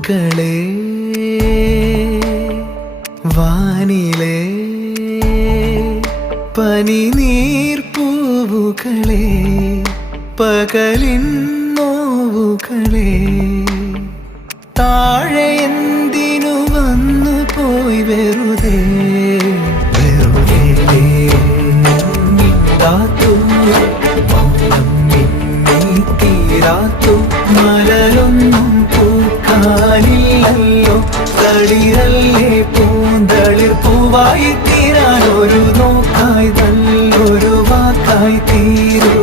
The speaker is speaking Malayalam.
പൂക്കളെ വാനിലെ പനിനീർപ്പൂവുകളെ പകലിൻ നോവുകളെ താഴെ എന്തിനു വന്നു പോയി വെറുതെ വെറുതെ മിണ്ടാത്തു മൗനം മിന്നി തീരാത്തു മലരൊന്നും പൂക്കാനില്ലല്ലോ തളിരല്ലേ പൂന്തളിർ പൂവായി തീരാൻ ഒരു നോക്കായി നല്ലൊരു വാക്കായി തീരൂ